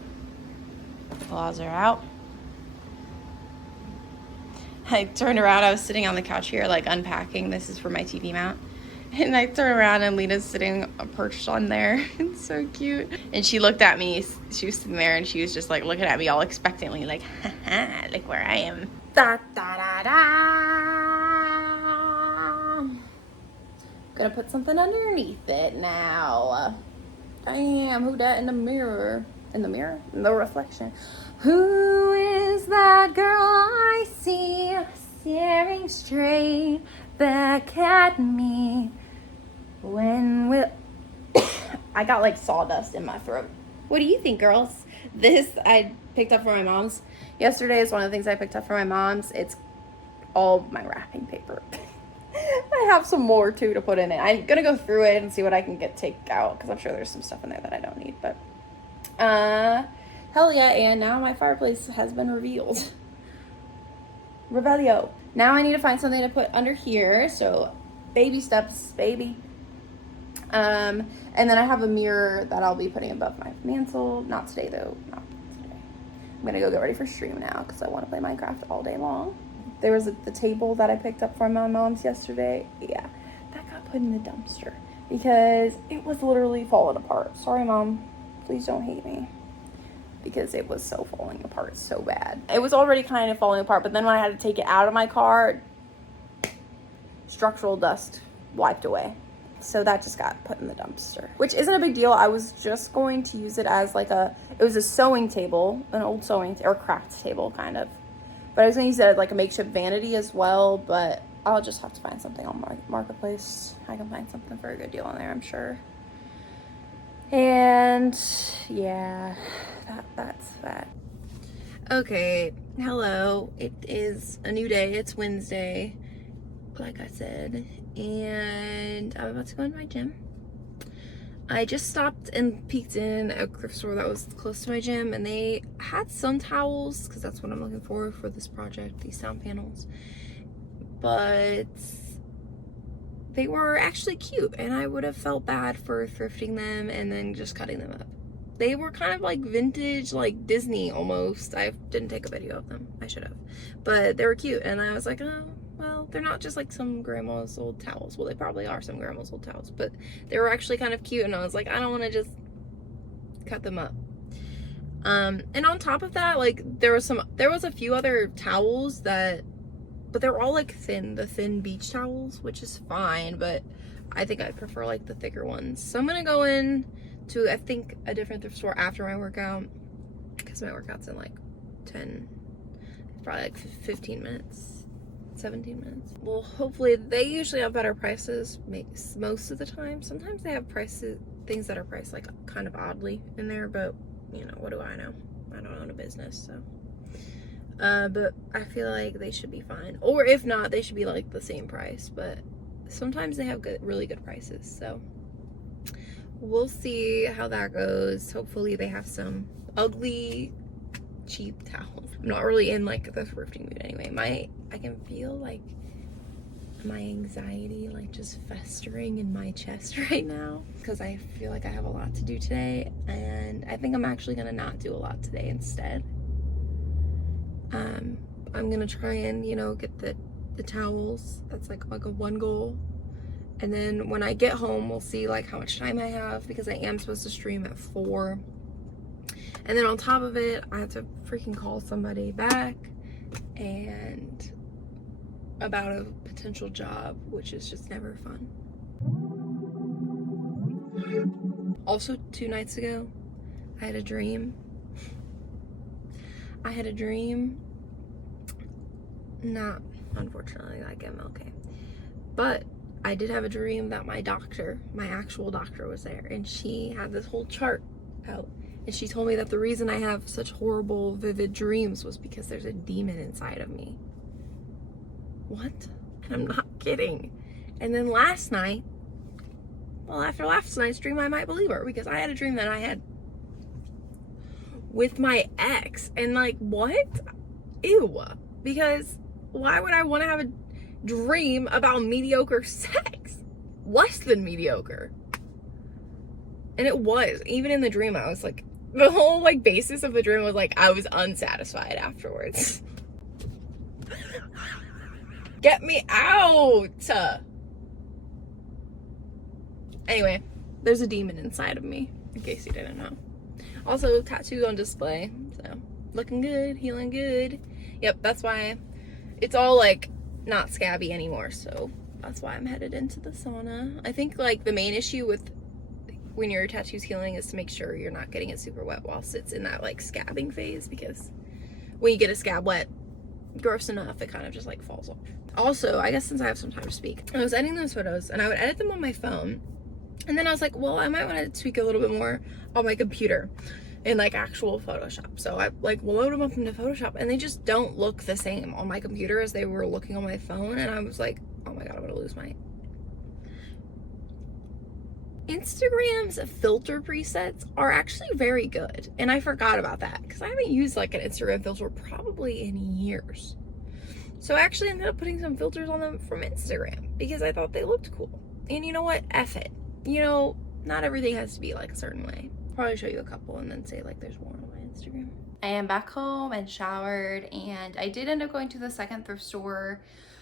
Claws are out. I turned around, I was sitting on the couch here like unpacking. This is for my TV mount. And I turned around and Lena's sitting perched on there. It's so cute. And she looked at me, she was sitting there and she was just like looking at me all expectantly like, haha, look where I am. Da da da da. Gonna put something underneath it now. Damn, who that in the mirror? In the mirror? In the reflection. Who is that girl I see staring straight back at me? When will... I got like sawdust in my throat. What do you think, girls? This I picked up for my mom's. Yesterday is one of the things I picked up for my mom's. It's all my wrapping paper. I have some more too to put in it. I'm gonna go through it and see what I can take out because I'm sure there's some stuff in there that I don't need. But hell yeah! And now my fireplace has been revealed. Revelio. Now I need to find something to put under here. So baby steps, baby. And then I have a mirror that I'll be putting above my mantle. Not today though. Not today. I'm gonna go get ready for stream now because I want to play Minecraft all day long. There was the table that I picked up from my mom's yesterday. Yeah, that got put in the dumpster because it was literally falling apart. Sorry, Mom. Please don't hate me because it was so falling apart so bad. It was already kind of falling apart, but then when I had to take it out of my car, structural dust wiped away. So that just got put in the dumpster, which isn't a big deal. I was just going to use it as like it was a sewing table, an old sewing or craft table kind of. But I was going to use it as like a makeshift vanity as well, but I'll just have to find something on Marketplace. I can find something for a good deal on there, I'm sure. And yeah, that's that. Okay, hello. It is a new day. It's Wednesday, like I said, and I'm about to go into my gym. I just stopped and peeked in a thrift store that was close to my gym, and they had some towels because that's what I'm looking for this project, these sound panels. But they were actually cute, and I would have felt bad for thrifting them and then just cutting them up. They were kind of like vintage, like Disney almost. I didn't take a video of them. I should have. But they were cute, and I was like, oh, well, they're not just like some grandma's old towels. Well, they probably are some grandma's old towels, but they were actually kind of cute, and I was like, I don't want to just cut them up. And on top of that, like there was a few other towels but they're all like the thin beach towels, which is fine, but I think I prefer like the thicker ones. So I'm gonna go in to, I think, a different thrift store after my workout, because my workout's in like probably like 15 minutes, 17 minutes. Well, hopefully they usually have better prices most of the time. Sometimes they have things that are priced like kind of oddly in there, but you know, what do I know? I don't own a business, so. But I feel like they should be fine. Or if not, they should be like the same price, but sometimes they have really good prices, so. We'll see how that goes. Hopefully they have some ugly, cheap towels. I'm not really in like the thrifting mood anyway. I can feel like my anxiety like just festering in my chest right now because I feel like I have a lot to do today, and I think I'm actually gonna not do a lot today instead. I'm gonna try and, you know, get the towels. That's like a one goal. And then when I get home, we'll see like how much time I have, because I am supposed to stream at 4. And then on top of it, I have to freaking call somebody back and about a potential job, which is just never fun. Also, 2 nights ago, I had a dream. Not, unfortunately, like MLK. But I did have a dream that my actual doctor was there, and she had this whole chart out. And she told me that the reason I have such horrible, vivid dreams was because there's a demon inside of me. What? And I'm not kidding. And then last night, well, after last night's dream, I might believe her, because I had a dream that I had with my ex. And like, what? Ew. Because why would I want to have a dream about mediocre sex? Less than mediocre. And it was. Even in the dream, I was like, the whole like basis of the dream was like, I was unsatisfied afterwards. Get me out! Anyway, there's a demon inside of me, in case you didn't know. Also, tattoo on display, so looking good, healing good. Yep, that's why it's all like not scabby anymore, so that's why I'm headed into the sauna. I think like the main issue with when your tattoo's healing is to make sure you're not getting it super wet whilst it's in that like scabbing phase, because when you get a scab wet gross enough, it kind of just like falls off. Also, I guess since I have some time to speak, I was editing those photos and I would edit them on my phone, and then I was like, well, I might want to tweak a little bit more on my computer in like actual Photoshop. So I like will load them up into Photoshop, and they just don't look the same on my computer as they were looking on my phone. And I was like, oh my god, I'm gonna lose my Instagram's filter presets are actually very good, and I forgot about that because I haven't used like an Instagram filter probably in years. So I actually ended up putting some filters on them from Instagram because I thought they looked cool. And you know what? F it. You know, not everything has to be like a certain way. I'll probably show you a couple and then say like there's more on my Instagram. I am back home and showered, and I did end up going to the second thrift store.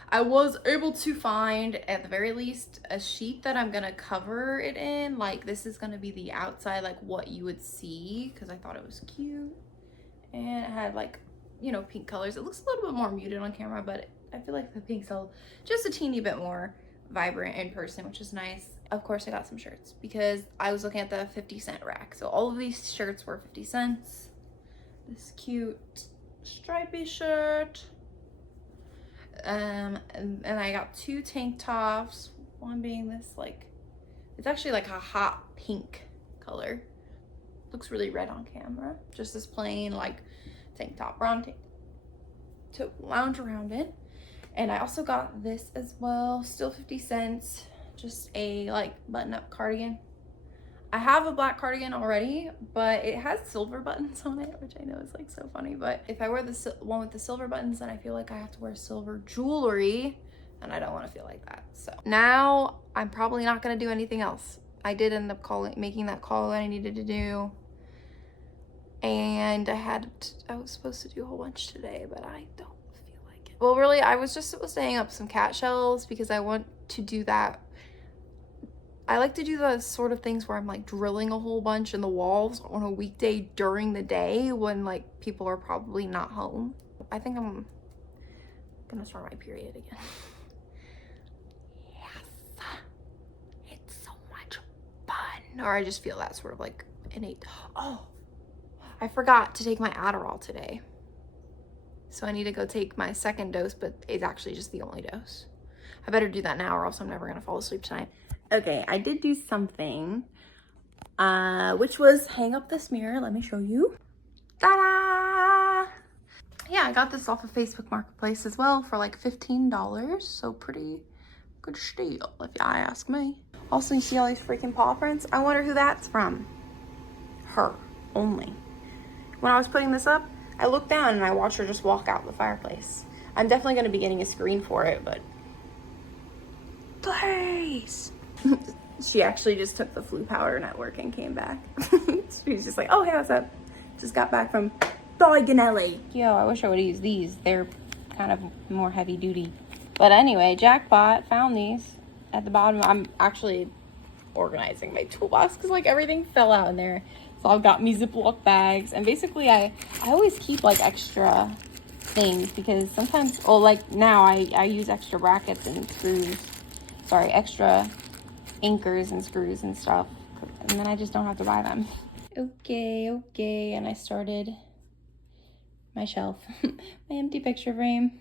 I was able to find, at the very least, a sheet that I'm gonna cover it in. Like, this is gonna be the outside, like what you would see, because I thought it was cute. And it had like, you know, pink colors. It looks a little bit more muted on camera, but I feel like the pink's just a teeny bit more vibrant in person, which is nice. Of course, I got some shirts because I was looking at the 50-cent rack. So all of these shirts were 50 cents. This cute stripy shirt. And I got 2 tank tops, one being this like, it's actually like a hot pink color, looks really red on camera. Just this plain like tank top, brown tank to lounge around in. And I also got this as well, still 50 cents, just a like button-up cardigan. I have a black cardigan already, but it has silver buttons on it, which I know is like so funny. But if I wear the one with the silver buttons, then I feel like I have to wear silver jewelry, and I don't want to feel like that. So now I'm probably not going to do anything else. I did end up making that call that I needed to do. And I was supposed to do a whole bunch today, but I don't feel like it. Well, really, I was just supposed to hang up some cat shells because I want to do that. I like to do those sort of things where I'm like drilling a whole bunch in the walls on a weekday during the day when like people are probably not home. I think I'm gonna start my period again. Yes, it's so much fun. Or I just feel that sort of like innate. Oh, I forgot to take my Adderall today. So I need to go take my second dose, but it's actually just the only dose. I better do that now or else I'm never gonna fall asleep tonight. Okay, I did do something. which was hang up this mirror. Let me show you. Ta-da! Yeah, I got this off of Facebook Marketplace as well for like $15. So pretty good steal, if you ask me. Also, you see all these freaking paw prints? I wonder who that's from. Her only. When I was putting this up, I looked down and I watched her just walk out the fireplace. I'm definitely going to be getting a screen for it, but please. She actually just took the flu powder network and came back. She was just like, oh, hey, what's up? Just got back from Diagonelli. Yo, I wish I would have used these. They're kind of more heavy duty. But anyway, jackpot, found these at the bottom. I'm actually organizing my toolbox because like everything fell out in there. So I've got me Ziploc bags. And basically I always keep like extra things because sometimes, oh, like now I use extra brackets and screws. Sorry, extra anchors and screws and stuff. And then I just don't have to buy them. Okay. And I started my shelf, my empty picture frame.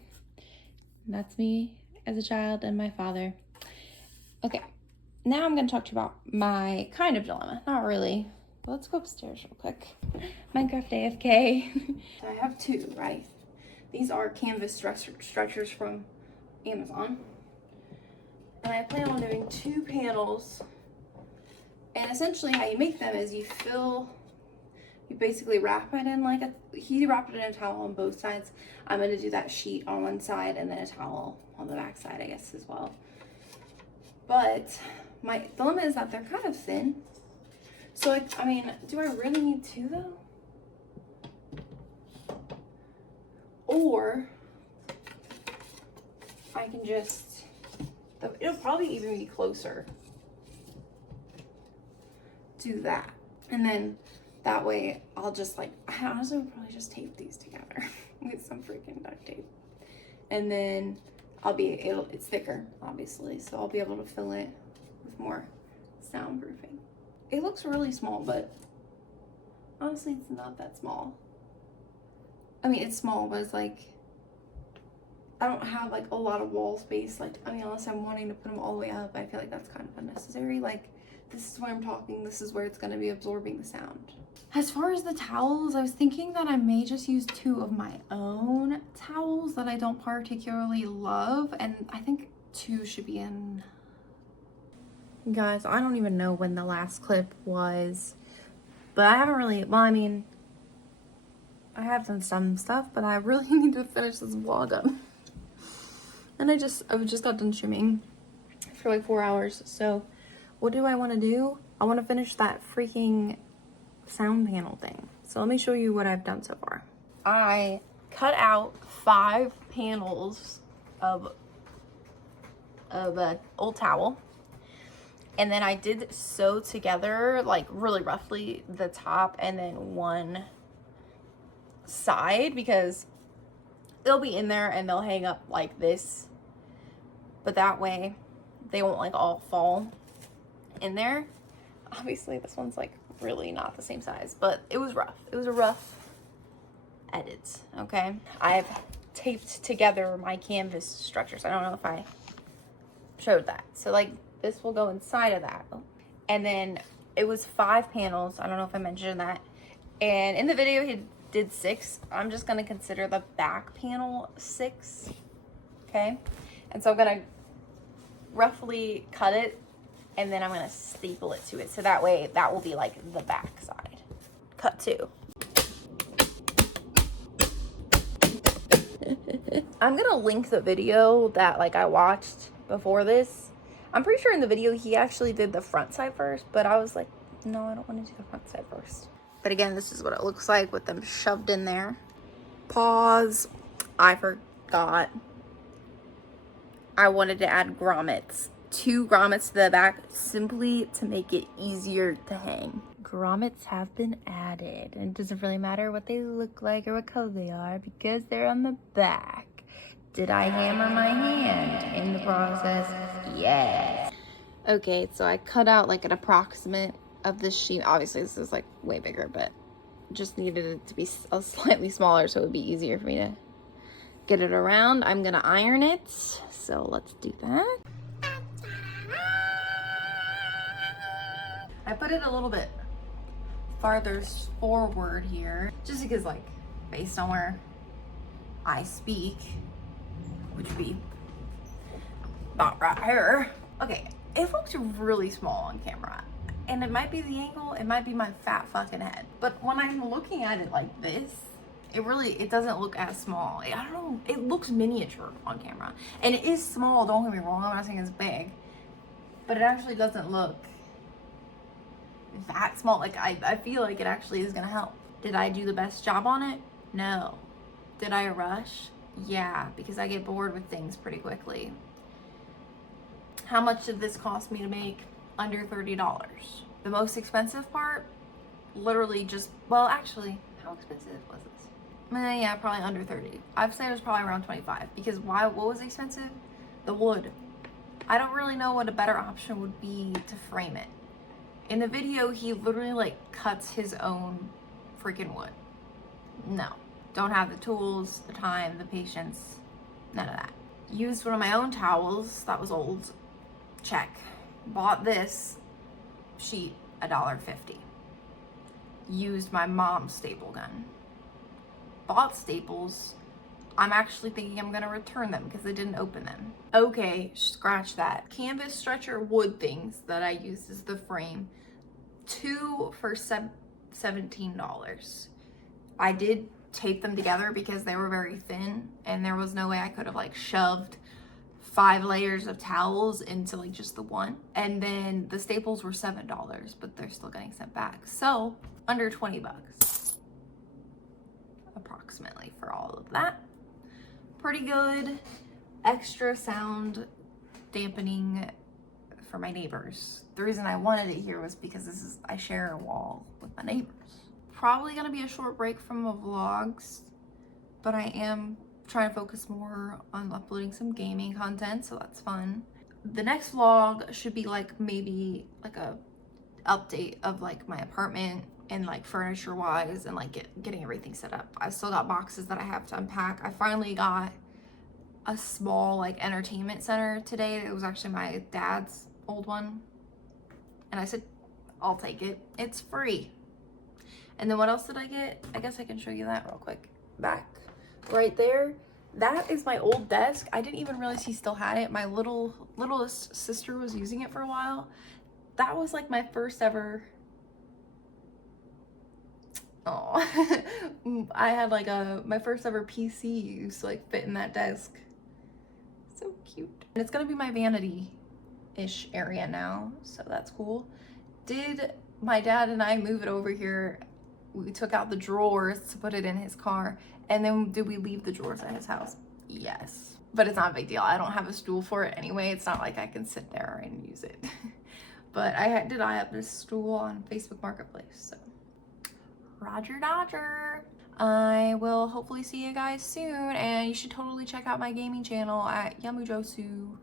That's me as a child and my father. Okay, now I'm gonna talk to you about my kind of dilemma. Not really. But let's go upstairs real quick. Minecraft AFK. I have two, right? These are canvas structures from Amazon. And I plan on doing 2 panels. And essentially how you make them is you basically wrap it in like he wrapped it in a towel on both sides. I'm gonna do that sheet on one side and then a towel on the back side, I guess, as well. But my dilemma is that they're kind of thin. So like, I mean, do I really need 2 though? Or I can just, it'll probably even be closer. Do that. And then that way I'll just like, I honestly would probably just tape these together with some freaking duct tape. And then it's thicker, obviously, so I'll be able to fill it with more soundproofing. It looks really small, but honestly, it's not that small. I mean, it's small, but it's like, I don't have like a lot of wall space. Like, I mean, unless I'm wanting to put them all the way up, I feel like that's kind of unnecessary. Like, this is where I'm talking, this is where it's gonna be absorbing the sound. As far as the towels, I was thinking that I may just use 2 of my own towels that I don't particularly love, and I think 2 should be in. Guys, I don't even know when the last clip was, but I haven't really, well, I mean, I have done some stuff, but I really need to finish this vlog up. And I just got done streaming for like 4 hours, so what do I want to do? I want to finish that freaking sound panel thing. So let me show you what I've done so far. I cut out 5 panels of an old towel. And then I did sew together, like really roughly, the top and then one side because they'll be in there and they'll hang up like this. But that way they won't like all fall in there. Obviously this one's like really not the same size, but it was rough. It was a rough edit, okay? I've taped together my canvas structures. I don't know if I showed that. So like this will go inside of that. And then it was 5 panels. I don't know if I mentioned that. And in the video he did 6. I'm just gonna consider the back panel 6, okay? And so I'm gonna roughly cut it and then I'm gonna staple it to it. So that way that will be like the back side. Cut 2. I'm gonna link the video that like I watched before this. I'm pretty sure in the video he actually did the front side first, but I was like, no, I don't want to do the front side first. But again, this is what it looks like with them shoved in there. Pause. I forgot. I wanted to add grommets. 2 grommets to the back simply to make it easier to hang. Grommets have been added, and it doesn't really matter what they look like or what color they are because they're on the back. Did I hammer my hand in the process? Yes. Okay, so I cut out like an approximate of this sheet. Obviously this is like way bigger, but just needed it to be slightly smaller so it would be easier for me to get it around. I'm gonna iron it, so let's do that. I put it a little bit farther forward here, just because like based on where I speak, which would be not right here. Okay, it looks really small on camera. And it might be the angle, it might be my fat fucking head. But when I'm looking at it like this, it doesn't look as small. I don't know, it looks miniature on camera. And it is small, don't get me wrong, I'm not saying it's big. But it actually doesn't look that small. Like, I feel like it actually is gonna help. Did I do the best job on it? No. Did I rush? Yeah, because I get bored with things pretty quickly. How much did this cost me to make? Under $30. The most expensive part, literally just, well, actually, how expensive was this? Yeah, probably under 30. I'd say it was probably around 25 because what was expensive? The wood. I don't really know what a better option would be to frame it. In the video, he literally like cuts his own freaking wood. No, don't have the tools, the time, the patience, none of that. Used one of my own towels that was old, check. Bought this sheet, $1.50. Used my mom's staple gun. Bought staples. I'm actually thinking I'm gonna return them because I didn't open them. Okay, scratch that. Canvas stretcher wood things that I used as the frame. 2 for $17. I did tape them together because they were very thin and there was no way I could have like shoved 5 layers of towels into like just the one. And then the staples were $7, but they're still getting sent back. So under 20 bucks approximately for all of that. Pretty good. Extra sound dampening for my neighbors. The reason I wanted it here was because I share a wall with my neighbors. Probably gonna be a short break from the vlogs, but I am trying to focus more on uploading some gaming content, so that's fun. The next vlog should be like maybe like a update of like my apartment and like furniture wise and like getting everything set up. I still got boxes that I have to unpack. I finally got a small like entertainment center today. It was actually my dad's old one. And I said, I'll take it. It's free. And then what else did I get? I guess I can show you that real quick. Back right there. That is my old desk. I didn't even realize he still had it. My littlest sister was using it for a while. That was like my first ever. Oh, I had like my first ever PC used to like fit in that desk. So cute. And it's gonna be my vanity-ish area now, so that's cool. Did my dad and I move it over here? We took out the drawers to put it in his car, and then did we leave the drawers at his house? Yes. But it's not a big deal. I don't have a stool for it anyway. It's not like I can sit there and use it. But I did eye up this stool on Facebook Marketplace, so. Roger Dodger. I will hopefully see you guys soon, and you should totally check out my gaming channel at josu.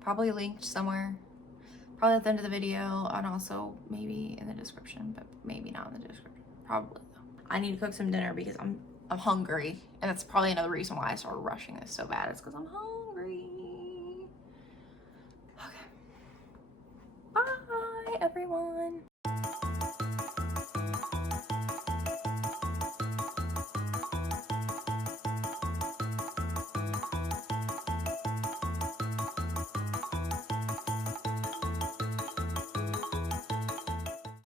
Probably linked somewhere. Probably at the end of the video, and also maybe in the description, but maybe not in the description. Probably though. I need to cook some dinner because I'm hungry, and that's probably another reason why I started rushing this so bad. It's because I'm hungry. Okay. Bye, everyone.